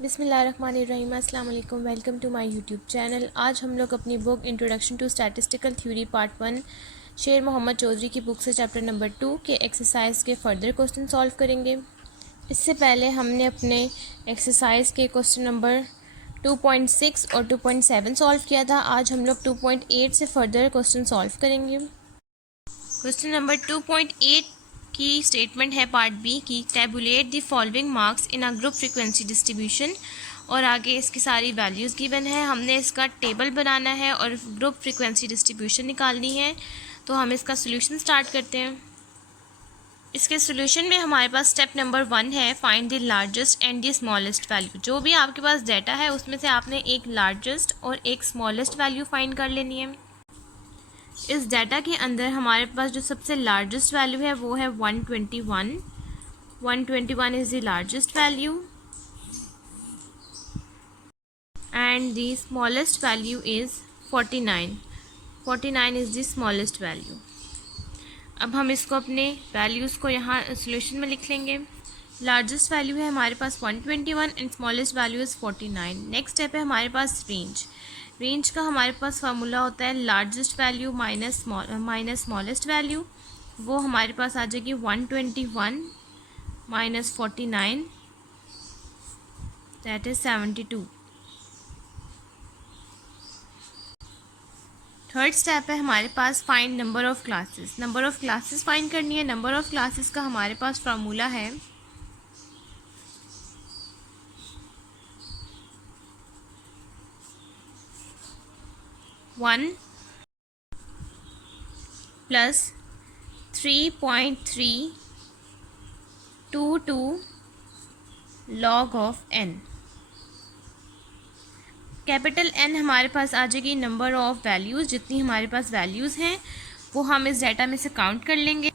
बिस्मिल्लाहिर्रहमानिर्रहीम। अस्सलाम वालेकुम। Welcome to my YouTube channel. आज हम लोग अपनी book introduction to statistical theory part 1 Sher Mohammad Chaudhary की बुक से चैप्टर नंबर 2 के एक्सरसाइज के फर्दर क्वेश्चन सॉल्व करेंगे। इससे पहले हमने अपने एक्सरसाइज के क्वेश्चन नंबर 2.6 और 2.7 सॉल्व किया था। आज हम लोग 2.8 से फर्दर क्वेश्चन सॉल्व करेंगे। क्वेश्चन नंबर 2.8 की स्टेटमेंट है पार्ट बी की tabulate the following marks in a group frequency distribution, और आगे इसकी सारी वैल्यूज़ गिवन है। हमने इसका टेबल बनाना है और ग्रुप फ्रीक्वेंसी डिस्ट्रीब्यूशन निकालनी है। तो हम इसका सोल्यूशन स्टार्ट करते हैं। इसके सोल्यूशन में हमारे पास स्टेप नंबर 1 है find the largest and the smallest value. जो भी आपके पास डाटा है उसमें से आपने एक लार्जेस्ट और एक स्मॉलेस्ट वैल्यू फाइंड कर लेनी है। इस डाटा के अंदर हमारे पास जो सबसे लार्जेस्ट वैल्यू है वो है 121। 121 is the largest value and the smallest value is 49। 49 is the smallest value. अब हम इसको अपने वैल्यूज़ को यहाँ सोल्यूशन में लिख लेंगे। लार्जेस्ट वैल्यू है हमारे पास 121 and smallest value is 49। Next step है हमारे पास रेंज। रेंज का हमारे पास फार्मूला होता है largest value minus smallest value. वो हमारे पास आ जाएगी 121 minus 49, that is 72। Third step है हमारे पास find number of classes. Number of classes find करनी है। नंबर ऑफ़ क्लासेस का हमारे पास फार्मूला है one plus 3.322 log of n। Capital N हमारे पास आ जाएगी नंबर ऑफ़ वैल्यूज़। जितनी हमारे पास वैल्यूज़ हैं वो हम इस डाटा में से काउंट कर लेंगे।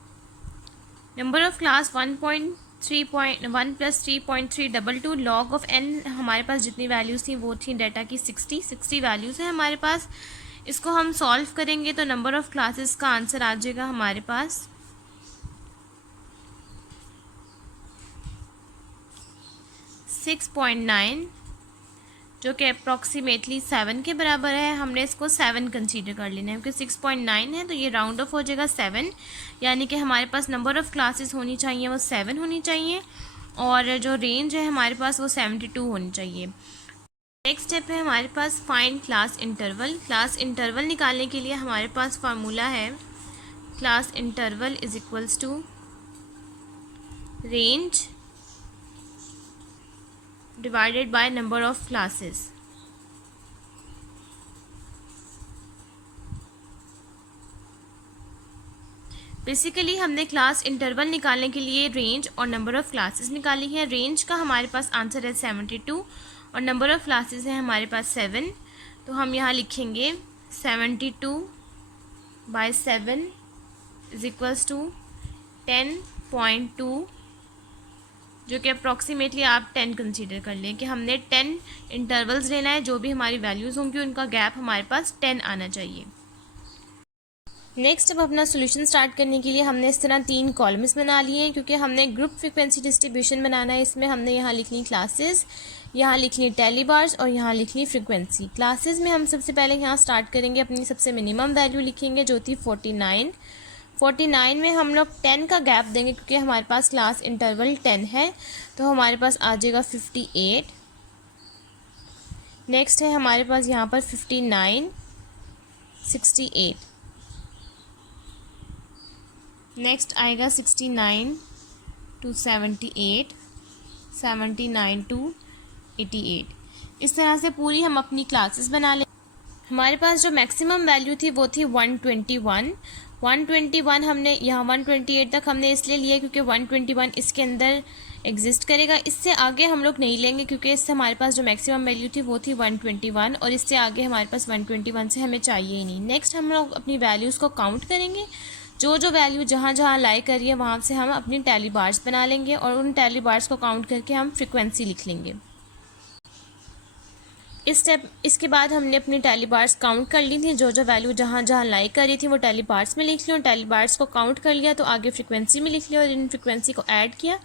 Number of class 1.3.1 plus 3.322 log of n। हमारे पास जितनी वैल्यूज़ थी वो थी डाटा की 60 वैल्यूज़ हैं हमारे पास। इसको हम सॉल्व करेंगे तो नंबर ऑफ़ क्लासेस का आंसर आ जाएगा हमारे पास 6.9, जो कि अप्रॉक्सीमेटली 7 के बराबर है। हमने इसको 7 कंसीडर कर लेना है क्योंकि 6.9 है तो ये राउंड ऑफ हो जाएगा 7, यानी कि हमारे पास नंबर ऑफ़ क्लासेस होनी चाहिए वो 7 होनी चाहिए, और जो रेंज है हमारे पास वो 72 होनी चाहिए। नेक्स्ट स्टेप है हमारे पास find class interval. Class interval निकालने के लिए हमारे पास फार्मूला है class interval is equals to range divided by number of classes. Basically हमने क्लास इंटरवल निकालने के लिए रेंज और नंबर ऑफ़ क्लासेस निकाली है। रेंज का हमारे पास आंसर है 72 और नंबर ऑफ़ क्लासेस है हमारे पास 7। तो हम यहाँ लिखेंगे 72/7 इज इक्वल्स टू 10.2, जो कि अप्रॉक्सीमेटली आप 10 कंसीडर कर लें कि हमने 10 इंटरवल्स लेना है। जो भी हमारी वैल्यूज़ होंगी उनका गैप हमारे पास 10 आना चाहिए। नेक्स्ट अब अपना सोल्यूशन स्टार्ट करने के लिए हमने इस तरह 3 कॉलम्स बना लिए हैं क्योंकि हमने ग्रुप फ्रीक्वेंसी डिस्ट्रीब्यूशन बनाना है। इसमें हमने यहाँ लिखनी क्लासेस, यहाँ लिखनी टेली बार्स और यहाँ लिखनी फ्रीक्वेंसी। क्लासेस में हम सबसे पहले यहाँ स्टार्ट करेंगे, अपनी सबसे मिनिमम वैल्यू लिखेंगे जो थी 49। 49 में हम लोग 10 का गैप देंगे क्योंकि हमारे पास क्लास इंटरवल 10 है, तो हमारे पास आ जाएगा 58। नेक्स्ट है हमारे पास यहाँ पर 59, 68। नेक्स्ट आएगा 69 to 78, 79 to 88। इस तरह से पूरी हम अपनी क्लासेस बना लें। हमारे पास जो मैक्सिमम वैल्यू थी वो थी 121। 121 हमने यहाँ 128 तक हमने इसलिए लिया क्योंकि 121 इसके अंदर एग्जिस्ट करेगा। इससे आगे हम लोग नहीं लेंगे क्योंकि इससे हमारे पास जो मैक्सिमम वैल्यू थी वो थी 121 और इससे आगे हमारे पास 121 से हमें चाहिए ही नहीं। नेक्स्ट हम लोग अपनी वैल्यूज़ को काउंट करेंगे। जो वैल्यू जहाँ जहाँ लाई करिए वहाँ से हम अपनी टैली बार्स बना लेंगे और उन टैली बार्स को काउंट करके हम फ्रीक्वेंसी लिख लेंगे। इसके बाद हमने अपनी टैली बार्स काउंट कर ली थी, जो जो वैल्यू जहाँ जहाँ लाई कर रही थी वो टैली बार्स में लिख लिया, टैली बार्स को काउंट कर लिया तो आगे फ्रीक्वेंसी में लिख लिया और इन फ्रीक्वेंसी को ऐड किया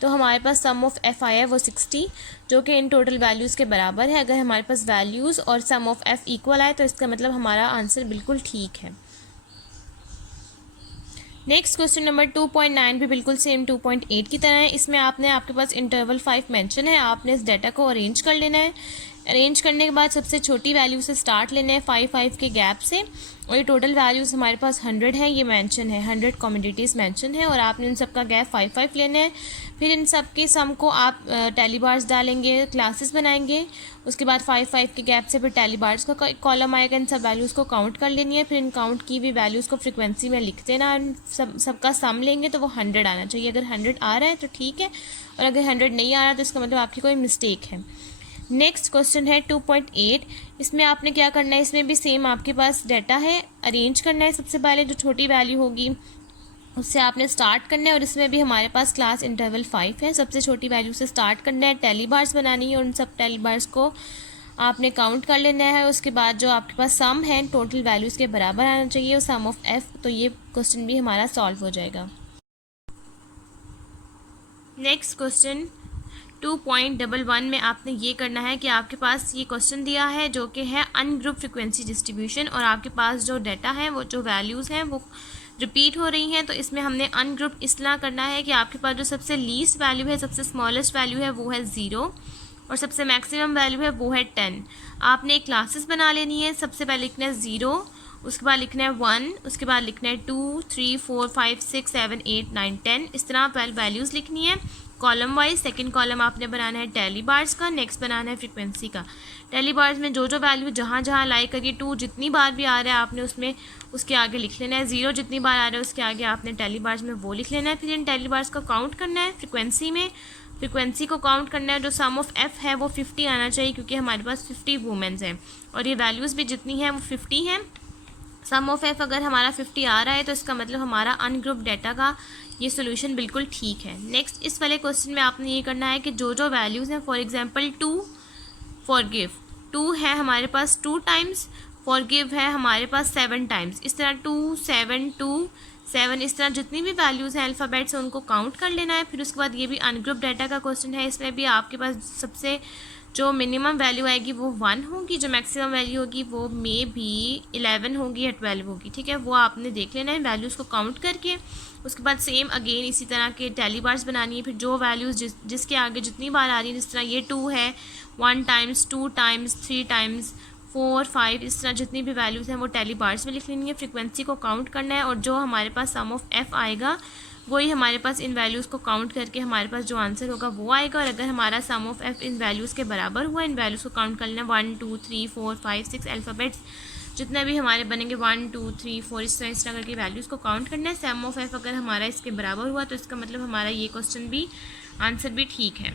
तो हमारे पास सम ऑफ एफ आया है वो 60, जो कि इन टोटल वैल्यूज़ के बराबर है। अगर हमारे पास वैल्यूज़ और सम ऑफ एफ इक्वल आए तो इसका मतलब हमारा आंसर बिल्कुल ठीक है। नेक्स्ट क्वेश्चन नंबर 2.9 भी बिल्कुल सेम 2.8 की तरह है। इसमें आपके पास इंटरवल 5 मेंशन है, आपने इस डाटा को अरेंज कर लेना है। अरेंज करने के बाद सबसे छोटी वैल्यू से स्टार्ट लेना है 5 के गैप से, और ये टोटल वैल्यूज़ हमारे पास 100 है, ये मेंशन है, 100 कमोडिटीज़ मेंशन है और आपने इन सब का गैप 5 लेना है। फिर इन सब के सम को आप टैली बार्स डालेंगे, क्लासेस बनाएंगे, उसके बाद 5 के गैप से फिर टैली बार्स का कॉलम आएगा, इन सब वैल्यूज़ को काउंट कर लेनी है। फिर इन काउंट की हुई वैल्यूज़ को फ्रीक्वेंसी में लिख देना, सबका सम लेंगे तो वो 100 आना चाहिए। अगर 100 आ रहा है तो ठीक है, और अगर 100 नहीं आ रहा तो इसका मतलब आपकी कोई मिस्टेक है। नेक्स्ट क्वेश्चन है 2.8। इसमें आपने क्या करना है, इसमें भी सेम आपके पास डाटा है, अरेंज करना है। सबसे पहले जो छोटी वैल्यू होगी उससे आपने स्टार्ट करना है, और इसमें भी हमारे पास क्लास इंटरवल 5 है। सबसे छोटी वैल्यू से स्टार्ट करना है, टैली बार्स बनानी है और उन सब टैली बार्स को आपने काउंट कर लेना है। उसके बाद जो आपके पास सम है टोटल वैल्यूज़ के बराबर आना चाहिए और सम ऑफ एफ, तो ये क्वेश्चन भी हमारा सॉल्व हो जाएगा। नेक्स्ट क्वेश्चन 2.11 में आपने ये करना है कि आपके पास ये क्वेश्चन दिया है जो कि है अनग्रुप फ्रिक्वेंसी डिस्ट्रीब्यूशन, और आपके पास जो डाटा है वो जो वैल्यूज़ हैं वो रिपीट हो रही हैं। तो इसमें हमने अनग्रुप इसलिए करना है कि आपके पास जो सबसे लीस्ट वैल्यू है, सबसे स्मॉलेस्ट वैल्यू है वो है 0 और सबसे मैक्सिमम वैल्यू है वो है 10। आपने क्लासेस बना लेनी है। सबसे पहले लिखना है 0, उसके बाद लिखना है 1, उसके बाद लिखना है 2, 3, 4, 5, 6, 7, 8, 9, 10, इस तरह वैल्यूज़ लिखनी है कॉलम वाइज। सेकंड कॉलम आपने बनाना है टैली बार्स का, नेक्स्ट बनाना है फ्रीक्वेंसी का। टैली बार्स में जो जो वैल्यू जहाँ जहाँ लाई करिए, 2 जितनी बार भी आ रहा है आपने उसमें उसके आगे लिख लेना है, 0 जितनी बार आ रहा है उसके आगे आपने टैली बार्स में वो लिख लेना है। फिर इन टैली बार्स को काउंट करना है फ्रीक्वेंसी में, फ्रीक्वेंसी को काउंट करना है। जो सम ऑफ एफ है वो 50 आना चाहिए क्योंकि हमारे पास 50 वुमेन्स हैं और ये वैल्यूज़ भी जितनी हैं वो 50 हैं। सम ऑफ एफ अगर हमारा 50 आ रहा है तो इसका मतलब हमारा अनग्रुप डाटा का ये सोल्यूशन बिल्कुल ठीक है। नेक्स्ट इस वाले क्वेश्चन में आपने ये करना है कि जो जो वैल्यूज़ हैं, फॉर एग्जांपल 2 फॉरगिव, 2 है हमारे पास 2 टाइम्स, फॉरगिव है हमारे पास 7 टाइम्स, इस तरह 2 7 2 7, इस तरह जितनी भी वैल्यूज़ हैं अल्फ़ाबेट्स उनको काउंट कर लेना है। फिर उसके बाद ये भी अनग्रुप डाटा का क्वेश्चन है, इसमें भी आपके पास सबसे जो मिनिमम वैल्यू आएगी वो 1 होगी, जो मैक्सिमम वैल्यू होगी वो मे भी 11 होगी या 12 होगी, ठीक है। वो आपने देख लेना है वैल्यूज़ को काउंट करके। उसके बाद सेम अगेन इसी तरह के टैली बार्स बनानी है। फिर जो वैल्यूज़ जिसके आगे जितनी बार आ रही है, जिस तरह ये 2 है 1 टाइम्स 2 टाइम्स 3 टाइम्स 4 5, इस तरह जितनी भी वैल्यूज़ हैं वो टैली बार्स में लिख लेनी है। फ्रीक्वेंसी को काउंट करना है और जो हमारे पास सम ऑफ एफ आएगा वही हमारे पास इन वैल्यूज़ को काउंट करके हमारे पास जो आंसर होगा वो आएगा। और अगर हमारा सम ऑफ एफ इन वैल्यूज़ के बराबर हुआ, इन वैल्यूज़ को काउंट कर लेना 1 2 3 4 5 6 अल्फ़ाबेट्स जितने भी हमारे बनेंगे 1 2 3 4 इस तरह करके वैल्यूज़ को काउंट करना है। सम ऑफ एफ अगर हमारा इसके बराबर हुआ तो इसका मतलब हमारा ये क्वेश्चन भी आंसर भी ठीक है।